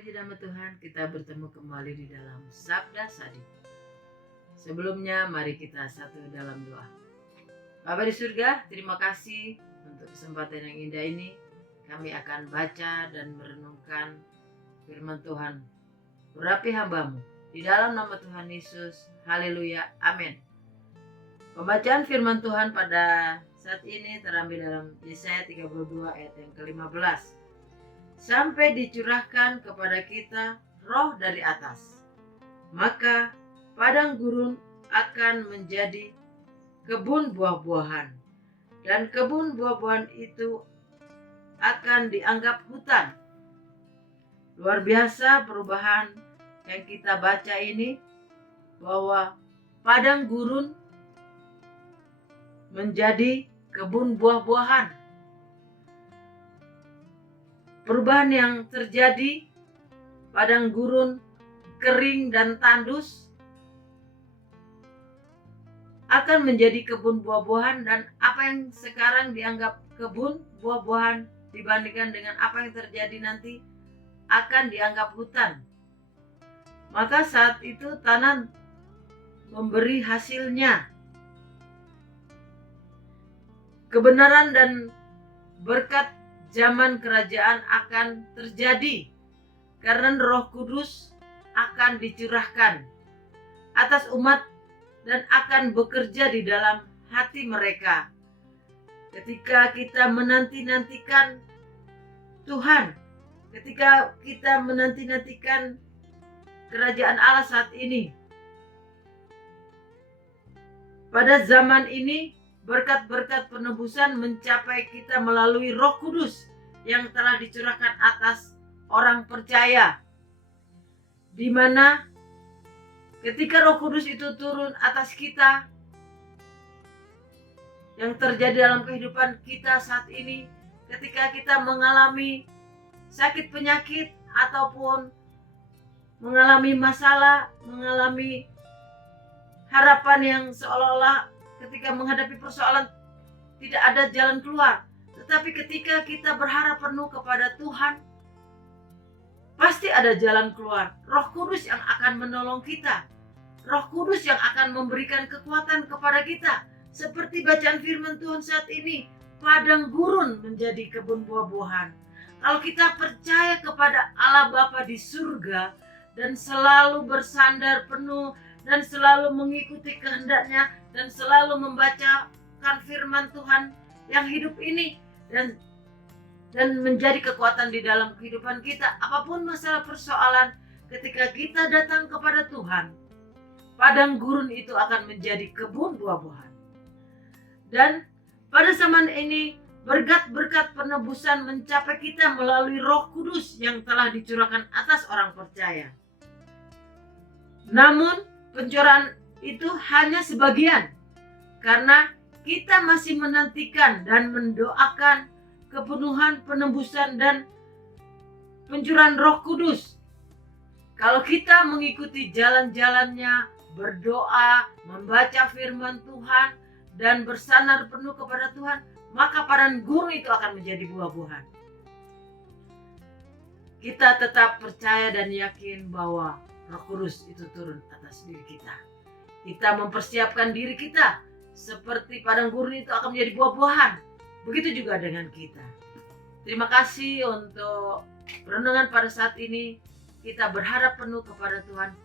Puji nama Tuhan, kita bertemu kembali di dalam Sabda Sadi. Sebelumnya, mari kita satu dalam doa. Bapa di surga, terima kasih untuk kesempatan yang indah ini. Kami akan baca dan merenungkan firman Tuhan. Urapi hamba-Mu. Di dalam nama Tuhan Yesus, haleluya, amin. Pembacaan firman Tuhan pada saat ini terambil dalam Yesaya 32 ayat yang ke-15. Sampai dicurahkan kepada kita roh dari atas, maka padang gurun akan menjadi kebun buah-buahan, dan kebun buah-buahan itu akan dianggap hutan. Luar biasa perubahan yang kita baca ini, bahwa padang gurun menjadi kebun buah-buahan. Perubahan yang terjadi, padang gurun kering dan tandus akan menjadi kebun buah-buahan, dan apa yang sekarang dianggap kebun buah-buahan dibandingkan dengan apa yang terjadi nanti akan dianggap hutan. Maka saat itu tanah memberi hasilnya. Kebenaran dan berkat zaman kerajaan akan terjadi karena Roh Kudus akan dicurahkan atas umat dan akan bekerja di dalam hati mereka. Ketika kita menanti-nantikan Tuhan, ketika kita menanti-nantikan kerajaan Allah saat ini, pada zaman ini berkat-berkat penebusan mencapai kita melalui Roh Kudus yang telah dicurahkan atas orang percaya, di mana ketika Roh Kudus itu turun atas kita, yang terjadi dalam kehidupan kita saat ini, ketika kita mengalami sakit penyakit ataupun mengalami masalah, mengalami harapan yang seolah-olah ketika menghadapi persoalan tidak ada jalan keluar. Tetapi ketika kita berharap penuh kepada Tuhan, pasti ada jalan keluar. Roh Kudus yang akan menolong kita. Roh Kudus yang akan memberikan kekuatan kepada kita. Seperti bacaan firman Tuhan saat ini, padang gurun menjadi kebun buah-buahan. Kalau kita percaya kepada Allah Bapa di surga dan selalu bersandar penuh dan selalu mengikuti kehendaknya dan selalu membacakan firman Tuhan yang hidup ini dan menjadi kekuatan di dalam kehidupan kita, apapun masalah persoalan, ketika kita datang kepada Tuhan, padang gurun itu akan menjadi kebun buah-buahan. Dan pada zaman ini berkat-berkat penebusan mencapai kita melalui Roh Kudus yang telah dicurahkan atas orang percaya. Namun pencurahan itu hanya sebagian, karena kita masih menantikan dan mendoakan kepenuhan penebusan dan pencurahan Roh Kudus. Kalau kita mengikuti jalan-jalannya, berdoa, membaca firman Tuhan, dan bersandar penuh kepada Tuhan, maka padang gurun itu akan menjadi buah-buahan. Kita tetap percaya dan yakin bahwa Roh Kudus itu turun atas diri kita. Kita mempersiapkan diri kita seperti padang gurun itu akan menjadi buah-buahan. Begitu juga dengan kita. Terima kasih untuk renungan pada saat ini. Kita berharap penuh kepada Tuhan,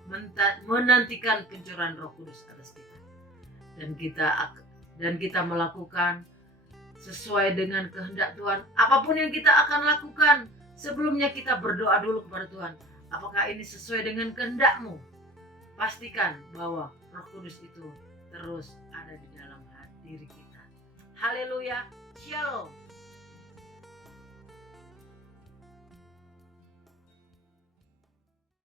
menantikan pencurahan Roh Kudus atas kita. Dan kita melakukan sesuai dengan kehendak Tuhan. Apapun yang kita akan lakukan, sebelumnya kita berdoa dulu kepada Tuhan. Apakah ini sesuai dengan kehendak-Mu? Pastikan bahwa Roh Kudus itu terus ada di dalam diri kita. Haleluya, shalom.